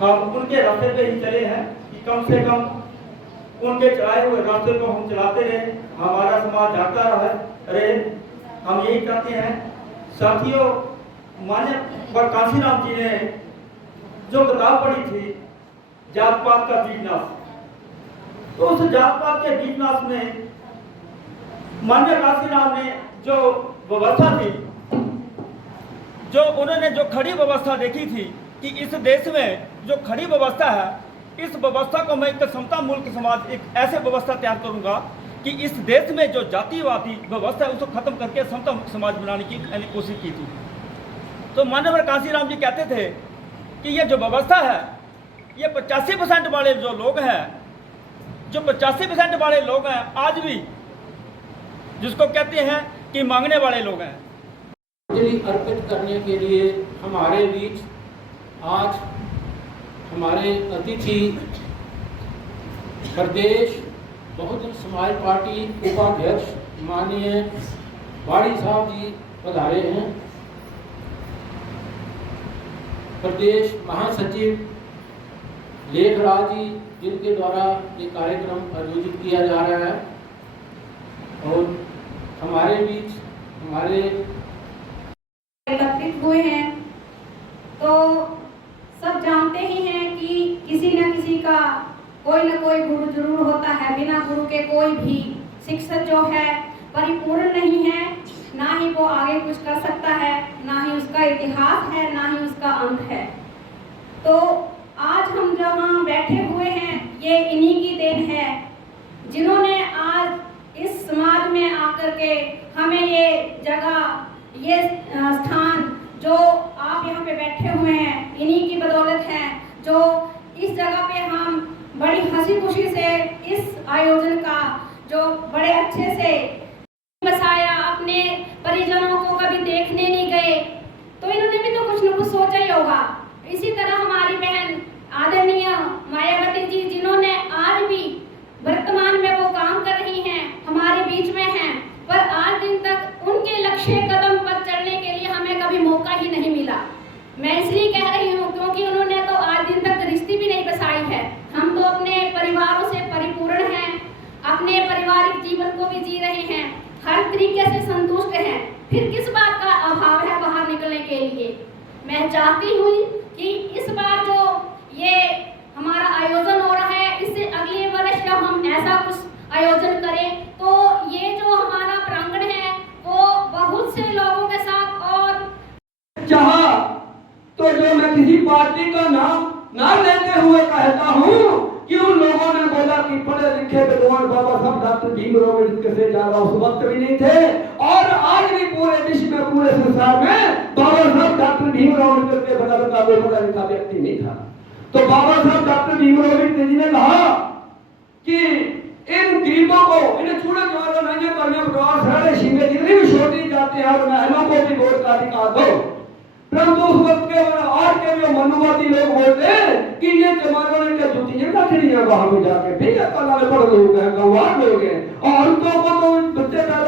हम उनके रास्ते पे ही चले हैं कि कम से कम उनके चलाए हुए रास्ते को हम चलाते रहे, हमारा समाज जाता रहे। हम यही कहते हैं। साथियों, माननीय काशीराम जी ने जो किताब पढ़ी थी जात पात का बीजनाश, तो उस जात पात के बीजनाश में माननीय काशीराम ने जो व्यवस्था थी, जो उन्होंने जो खड़ी व्यवस्था देखी थी कि इस देश में जो खड़ी व्यवस्था है, इस व्यवस्था को मैं एक समता मुल्क समाज, एक ऐसे व्यवस्था तैयार करूंगा कि इस देश में जो जातिवादी व्यवस्था है उसको खत्म करके समता मुल्क समाज बनाने की कोशिश की थी। तो माननीय काशीराम जी कहते थे कि ये जो व्यवस्था है, ये 85% वाले जो लोग हैं, जो 85% वाले लोग हैं, आज भी जिसको कहते हैं कि मांगने वाले लोग हैं। अंजलि अर्पित करने के लिए हमारे बीच आज हमारे अतिथि प्रदेश बहुजन समाज पार्टी उपाध्यक्ष माननीय बाड़ी साहब जी पधारे हैं। प्रदेश महासचिव लेखराज जी, जिनके द्वारा ये कार्यक्रम आयोजित किया जा रहा है, और हमारे बीच हमारे एकत्रित हुए हैं। तो सब जानते ही हैं कि किसी न किसी का कोई न कोई गुरु जरूर होता है। बिना गुरु के कोई भी शिक्षक जो है परिपूर्ण नहीं है, ना ही वो आगे कुछ कर सकता है, ना ही उसका इतिहास है, ना ही उसका अंत है। तो आज हम जहाँ बैठे हुए हैं, ये इन्हीं की देन है, जिन्होंने आज इस समाज में आकर के हमें ये जगह, ये स्थान जो आप यहाँ पे बैठे हुए हैं, इन्हीं की बदौलत है जो इस जगह पे हम बड़ी हंसी खुशी से इस आयोजन का जो बड़े अच्छे से बसाया। अपने परिजनों को कभी देखने नहीं गए, तो इन्होंने भी तो कुछ न कुछ सोचा ही होगा। इसी तरह हमारी बहन आदरणीय मायावती जी, जिन्होंने आज भी वर्तमान में वो काम कर रही हैं, हमारे बीच में हैं, पर आज दिन तक उनके लक्ष्य कदम पर चलने के लिए हमें कभी मौका ही नहीं मिला। मैं इसलिए कह रही हूँ क्योंकि उन्होंने तो आज दिन तक रिश्ते भी नहीं बसाई है। हम तो अपने परिवारों से परिपूर्ण हैं, अपने पारिवारिक जीवन को भी जी रहे हैं, हर तरीके से संतुष्ट हैं, फिर किस बात का अभाव है बाहर निकलने के लिए। मैं चाहती हूँ कि इस बार जो ये हमारा आयोजन हो रहा है, इससे अगले वर्ष जब हम ऐसा कुछ आयोजन करें, तो ये जो हमारा प्रांगण है वो बहुत से लोगों के साथ और चाहा तो जो मैं किसी पार्टी का नाम ना लेते हुए कहता हूँ कि उन लोगों ने बोला कि पढ़े लिखे विद्वान बाबा साहब डॉक्टर भीमराव अम्बेडकर से ज्यादा उस वक्त भी नहीं थे, और आज भी पूरे विश्व में, पूरे संसार में बाबा साहब डॉक्टर भीमराव अम्बेडकर के बराबर का कोई पढ़ा लिखा व्यक्ति नहीं था। तो बाबा साहब डॉक्टर भीमराव अम्बेडकर जी ने कहा कि इन गरीबों को, इन्हें छूने वालों नहीं करने प्रकार सारे शिंगे जितनी भी छोटी जाते हैं और महिलाओं को भी वोट का अधिकार दो। परंतु उस वक्त के आज के जो मनुवादी लोग बोलते हैं कि ये जमानों ने क्या जुतियां काटनी है, वहां पे जाके भी कला पढ़ लोग हैं, गंवार लोग हैं, और औरतों को तो बच्चे पैदा